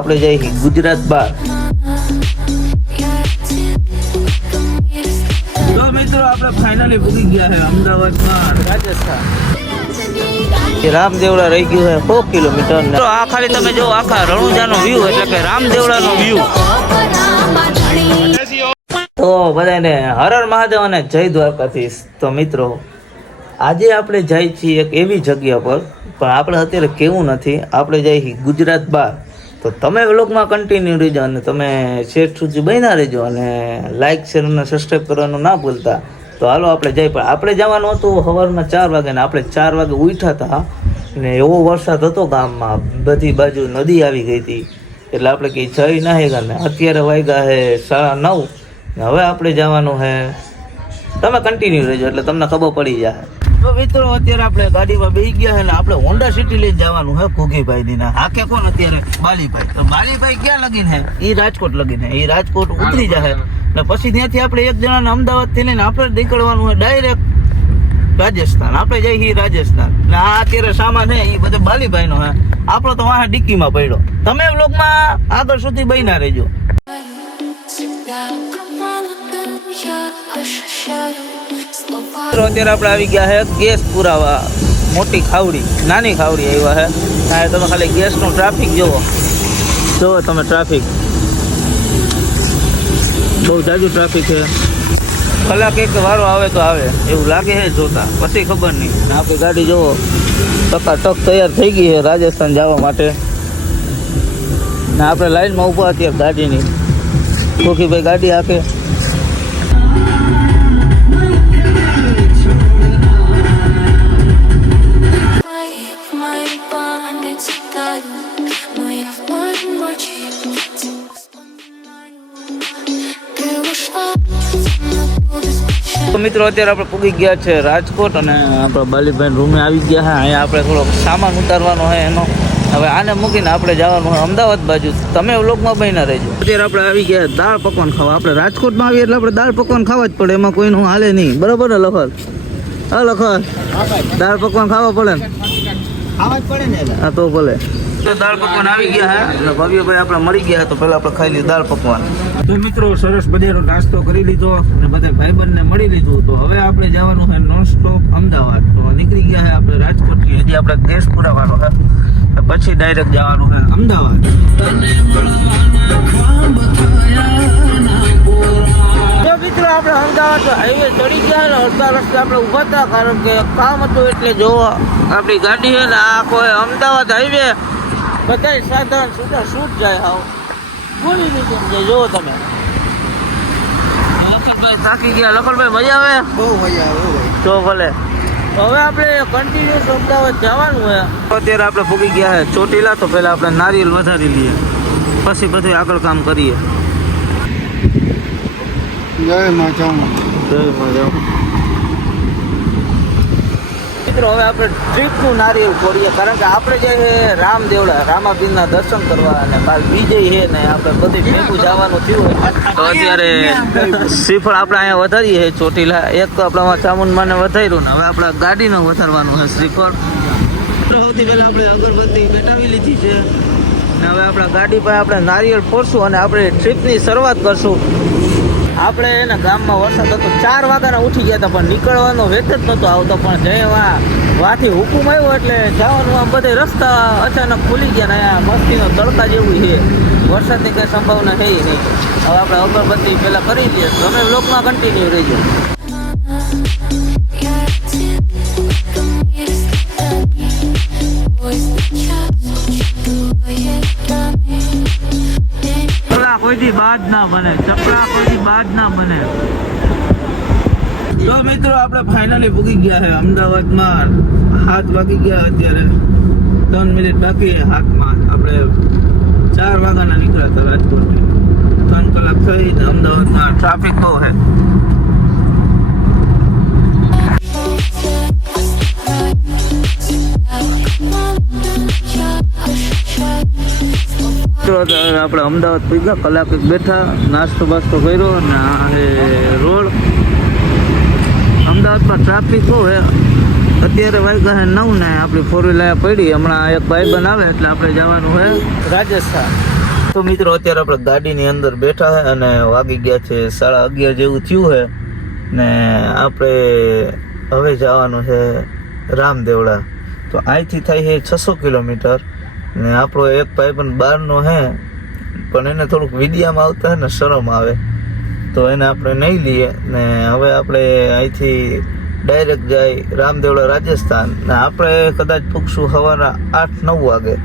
આપણે જઈએ ગુજરાત બહાર. તો મિત્રો આપણે ફાઇનલી પૂકી ગયા છે અમદાવાદમાં રાજસ્થાન. રામદેવડા રહી ગયું છે 100 કિલોમીટર. તો આ ખાલી તમે જો આખા રણુજાનો વ્યૂ એટલે કે રામદેવડાનો વ્યૂ. તો બધાને હર હર મહાદેવ અને જય દ્વારકાધીશ. તો મિત્રો આજે આપણે જઈએ છીએ એક એવી જગ્યા પર, પણ આપણે અત્યારે કેવું નથી, આપણે જઈએ ગુજરાત બહાર. તો તમે વ્લોગમાં કન્ટિન્યુ રહેજો અને તમે શેઠ સુધી બન્યા રહેજો અને લાઇક શેર અને સબસ્ક્રાઈબ કરવાનું ના ભૂલતા. તો હાલો આપણે જઈએ. પણ આપણે જવાનું હતું સવારના 4 વાગે ને આપણે 4 વાગે ઉઠ્યા હતા ને એવો વરસાદ હતો ગામમાં, બધી બાજુ નદી આવી ગઈ હતી એટલે આપણે કંઈ જઈ ના ગયા ને અત્યારે વાગ્યા છે 9:30 ને હવે આપણે જવાનું છે. તમે કન્ટિન્યુ રહેજો એટલે તમને ખબર પડી જાય. તો મિત્રો અત્યારે આપણે ગાડીમાં બેસી ગયા છે ને આપણે હોન્ડા સિટી લઈને જવાનું છે ઘોઘીભાઈની ના હાકે. કોણ અત્યારે? બાલીભાઈ. તો બાલીભાઈ ક્યાં લગીન છે? એ રાજકોટ લગીન છે. એ રાજકોટ ઉતરી જાય ને પછી ત્યાંથી આપણે એક જણાને અમદાવાદથી લઈને આપણે નીકળવાનું છે ડાયરેક્ટ રાજસ્થાન. આપણે જઈએ રાજસ્થાન ને આ અત્યારે સામાન છે એ બધો બાલીભાઈનો છે, આપણો તો વાહ ડિક્કીમાં પડ્યો. તમે વ્લોગમાં આગળ સુધી બન્યા રહેજો. અત્યારે આપણે આવી ગયા છે ગેસ પુરાવા. મોટી ખાવડી, નાની ખાવડી આવ્યા છે. હા, તમે ખાલી ગેસનું ટ્રાફિક જુઓ તમે. ટ્રાફિક બહુ જાજુ ટ્રાફિક છે. કલાક એક વારો આવે તો આવે એવું લાગે છે જોતા, પછી ખબર નહીં. આપણી ગાડી જુઓ ટકાટક તૈયાર થઈ ગઈ છે રાજસ્થાન જવા માટે ને આપણે લાઈનમાં ઊભા અત્યારે ગાડીની. કોકીભાઈ ગાડી હાકે. તો મિત્રો અત્યારે આપણે પૂગી ગયા છે રાજકોટ અને આપણા બાલીભાઈ રૂમે આવી ગયા છે. અહીંયા આપણે થોડોક સામાન ઉતારવાનો છે એનો. હવે આને મૂકીને આપણે જવાનું હોય અમદાવાદ બાજુ. તમે વ્લોગમાં બન્યા રહેજો. અત્યારે આપણે આવી ગયા દાળ પકવાન ખાવા. આપણે રાજકોટમાં આવીએ એટલે આપણે દાળ પકવાન ખાવા જ પડે, એમાં કોઈનું હાલે નહીં. બરાબર ને લખલ? હા લખલ, દાળ પકવાન ખાવા પડે ને? ખાવા જ પડે ને. હા તો ભલે. તો દાળ પકવાન આવી ગયા હે અને ભવ્યભાઈ આપણે મળી ગયા. તો પહેલા આપણે ખાઈ લીધું દાળ પકવાન. તો મિત્રો સરસ બજારનો નાસ્તો કરી લીધો અને બધા ભાઈબંધને મળી લીધું. તો હવે આપણે જવાનું છે નોન સ્ટોપ અમદાવાદ. તો નીકળી ગયા છે આપણે રાજકોટથી. હજી આપણે ગેસ પુરાવાનો છે પછી ડાયરેક્ટ જવાનું છે અમદાવાદ. તો મિત્રો આપણે અમદાવાદ હાઈવે ચડી ગયા ને અડધા રસ્તે આપણે ઊભા હતા કારણ કે કામ હતું. એટલે જોવા આપણી ગાડી છે ને આખો અમદાવાદ હાઈવે બધા સાધન સુધા શૂટ જાય. હાવ બોલી નીકળી જાય. જોવો તમે. લખનભાઈ થાકી ગયા. લખનભાઈ મજા આવે? બહુ મજા આવે. તો ભલે. હવે આપણે કન્ટિન્યુઅસ અમદાવાદ જવાનું હોય. અત્યારે આપણે પૂગી ગયા છે ચોટીલા. તો પહેલાં આપણે નારિયેલ વધારી લઈએ પછી બધું આગળ કામ કરીએ. જય માતા. જય માતા. મિત્રો હવે આપણે ટ્રીપનું નારિયેલ ફોડીએ કારણ કે આપણે જે છે રામદેવડા રામાપીરના દર્શન કરવા અને કાલ બીજે છે ને આપણે બધી ભેગું જવાનું થયું હોય. તો અત્યારે શ્રીફળ આપણે અહીંયા વધારીએ છીએ ચોટીલા. એક તો આપણામાં ચામુંડમાને વધાર્યું ને હવે આપણે ગાડીને વધારવાનું છે શ્રીફળ. સૌથી પહેલાં આપણે અગરબત્તી પેટાવી લીધી છે ને હવે આપણા ગાડી પાસે આપણે નારિયેળ ફોડશું અને આપણે ટ્રીપની શરૂઆત કરશું. આપણે એને ગામમાં વરસાદ હતો 4 વાગ્યાના ઉઠી ગયા હતા પણ નીકળવાનો વેત જ નહોતો આવતો. પણ જઈ વાથી હુકુમ આવ્યો એટલે જવાનું આમ બધે રસ્તા અચાનક ખુલી ગયા ને અહીંયા મસ્તીનો તડકા જેવું છે. વરસાદની કંઈ સંભાવના છે નહીં. હવે આપણે અગરબત્તી પહેલાં કરી દઈએ. તમે વ્લોગમાં કન્ટિન્યુ રહેજો. કોઈથી બાદ ના બને, ચપડા કોઈથી બાદ ના બને. તો મિત્રો આપણે ફાઇનલી પૂગી ગયા છે અમદાવાદમાં. 7 વાગી ગયા અત્યારે. 3 મિનિટ બાકી હાથમાં. આપણે 4 વાગ્યાના નીકળ્યા હતા રાજકોટથી. 3 કલાક થઈ ને અમદાવાદમાં ટ્રાફિક બહુ છે. આપણે અમદાવાદ પૂગ્યા. કલાક બેઠા, નાસ્તો બાસ્તો કર્યો અને આ રોડ. અમદાવાદમાં ટ્રાફિક બહુ છે. અત્યારે વાગ્યા છે 9 ને આપણી 4 વ્હીલ પડી. હમણાં એક ભાઈબંધ આવે એટલે આપણે જવાનું છે રાજસ્થાન. તો મિત્રો અત્યારે આપણે ગાડીની અંદર બેઠા છે અને વાગી ગયા છે 11:30 જેવું થયું છે ને આપણે હવે જવાનું છે રામદેવડા. તો અહીંથી થાય છે 600 કિલોમીટર ને આપણો એક ભાઈબંધ બહારનો છે પણ એને થોડુંક વિડીયામાં આવતા ને શરમ આવે તો એને આપણે નહીં લઈએ ને હવે આપણે અહીંથી ડાયરેક્ટ જાય રામદેવડા રાજસ્થાન ને આપણે કદાચ પૂછશું સવારના 8-9 વાગે.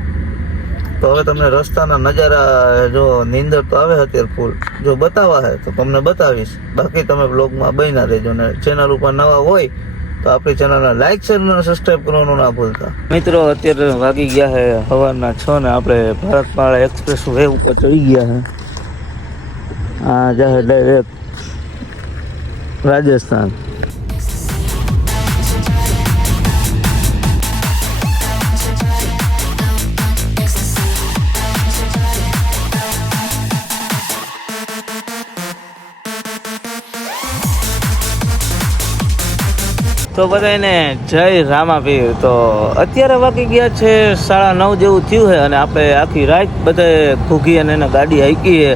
તો હવે તમને રસ્તાના નજારા જો નીંદર તો આવે અત્યારે ફૂલ જો બતાવવા છે તો તમને બતાવીશ, બાકી તમે બ્લોગમાં બન્યા રહેજો ને ચેનલ ઉપર નવા હોય તો આપણી ચેનલને લાઈક શેર અને સબસ્ક્રાઈબ કરવાનું ના ભૂલતા. મિત્રો અત્યારે વાગી ગયા છે સવારના 6 ને આપણે ભારતમાળા એક્સપ્રેસ વે ઉપર ચડી ગયા છે. આ જાય ડાયરેક્ટ રાજસ્થાન. તો બધાને જય રામાપીર. તો અત્યારે વાગી ગયા છે 9:30 જેવું થયું છે અને આપણે આખી રાત બધા ઘૂઘી અને એને ગાડી હાંકી છે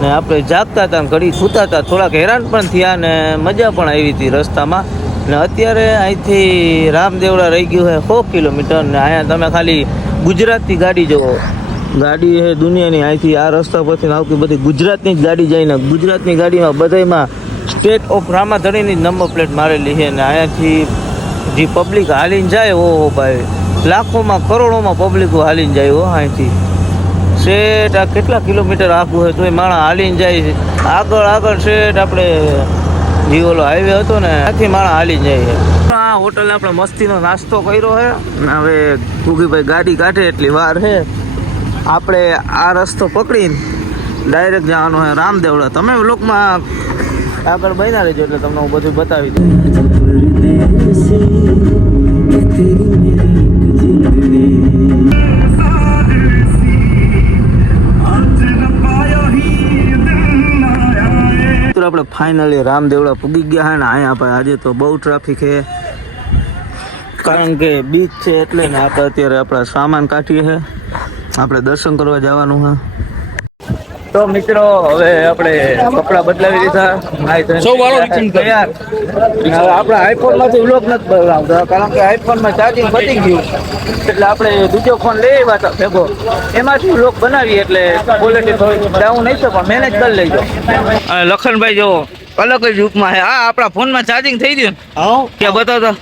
ને આપણે જાગતા હતા ઘડી સૂતા હતા, થોડાક હેરાન પણ થયા ને મજા પણ આવી હતી રસ્તામાં. ને અત્યારે અહીંથી રામદેવડા રહી ગયું છે 100 કિલોમીટર ને અહીંયા તમે ખાલી ગુજરાતની ગાડી જુઓ. ગાડી છે દુનિયાની, અહીંથી આ રસ્તા પરથી આવતી બધી ગુજરાતની જ ગાડી જાય ને ગુજરાતની ગાડીમાં બધામાં સ્ટેટ ઓફ રામાધણીની નંબર પ્લેટ મારેલી છે ને અહીંયાથી જે પબ્લિક હાલીને જાય ઓ ભાઈ લાખોમાં કરોડોમાં પબ્લિકો હાલીને જાય હો. અહીંથી શેઠ આ કેટલા કિલોમીટર આખું હોય તોય માણસ હાલીને જાય છે. આગળ શેઠ આપણે જે ઓલો હાઈવે હતો ને ત્યાંથી માણસ હાલીને જાય છે. આ હોટલે આપણે મસ્તીનો નાસ્તો કર્યો છે ને હવે ઘુગીભાઈ ગાડી કાઢે એટલી વાર છે. આપણે આ રસ્તો પકડીને ડાયરેક્ટ જવાનું છે રામદેવડા. તમે વ્લોગમાં આગળ બન્યા રહેજો એટલે તમને હું બધું બતાવી દઉં. આપણે ફાઇનલી રામદેવડા પૂગી ગયા છે ને અહીંયા ભાઈ આજે તો બહુ ટ્રાફિક છે કારણ કે બીચ છે એટલે ને આપણે અત્યારે આપણા સામાન કાઢીએ છે, આપણે દર્શન કરવા જવાનું છે. તો મિત્રો હવે આપણે કપડા બદલાવી દીધા, આપણે આઈફોન માંથી વ્લોગ નથી બનાવતા કારણ કે આઈફોન માં ચાર્જિંગ પતી ગયું એટલે આપણે બીજો ફોન લઈ આવ્યા ભેગો, એમાંથી વ્લોગ બનાવીએ એટલે ક્વોલિટી થોડી ડાઉન નહીં છે પણ મેનેજ કરી લેજો. લખનભાઈ જો અલગ જ રૂપમાં છે. આ આપણા ફોનમાં ચાર્જિંગ થઈ ગયું ક્યાં બતાવતા?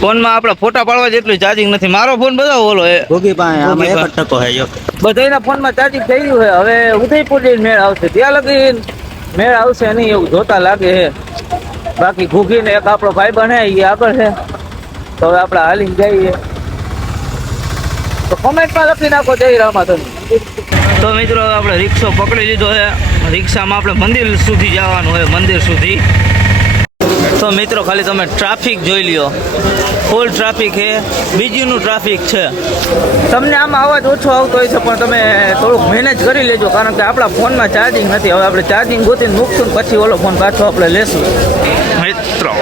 ફોનમાં આપણા ફોટા પાડવા જેટલું ચાર્જિંગ નથી. મારો ફોન બતાવો ઓલો બધાના ફોનમાં ચાર્જિંગ થઈ ગયું છે. હવે ઉદયપુર જઈને મેળ આવશે, ત્યાં લગી મેળ આવશે નહીં એવું જોતા લાગે છે. બાકી ઘૂઘીને એક આપણો ભાઈ બને એ આગળ છે તો હવે આપણે હાલીને જઈએ. તો કોમેન્ટમાં લખી નાખો જય રામાધણી. તો મિત્રો આપણે રિક્ષો પકડી લીધો છે, રિક્ષામાં આપણે મંદિર સુધી જવાનું હોય, મંદિર સુધી. તો મિત્રો ખાલી તમે ટ્રાફિક જોઈ લ્યો, ફૂલ ટ્રાફિક છે, બીજીનું ટ્રાફિક છે. તમને આમાં અવાજ ઓછો આવતો હોય છે પણ તમે થોડુંક મેનેજ કરી લેજો કારણ કે આપણા ફોનમાં ચાર્જિંગ નથી. હવે આપણે ચાર્જિંગ ગોતીને મૂકશું ને પછી ઓલો ફોન પાછો આપણે લેશું. મિત્રો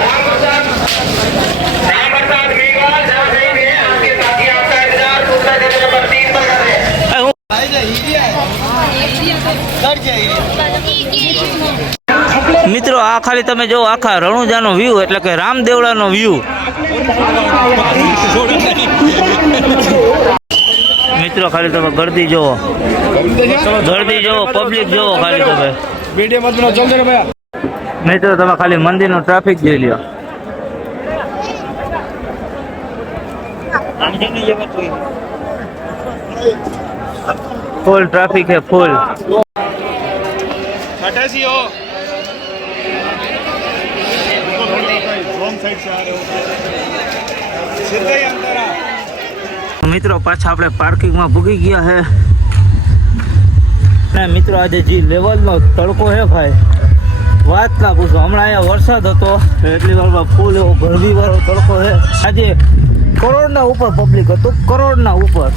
મિત્રો આ ખાલી તમે જો આખા રણુજાનો વ્યૂ એટલે કે રામદેવડાનો વ્યૂ. મિત્રો ખાલી તમે ગરદી જોવો, પબ્લિક જોવો ખાલી તમે. મિત્રો તમે ખાલી મંદિરનો ટ્રાફિક જોઈ લ્યો. फुल ट्रैफिक है फुल. મિત્રો પાછા આપણે પાર્કિંગમાં ભૂગી ગયા હે ને મિત્રો આજે જે લેવલનો તડકો હે ભાઈ વાત ના પૂછો. હમણાં અહીંયા વરસાદ હતો એટલી વારમાં ફૂલ એવો ગરમી વાળો તડકો છે. આજે કરોડના ઉપર પબ્લિક હતું, કરોડના ઉપર.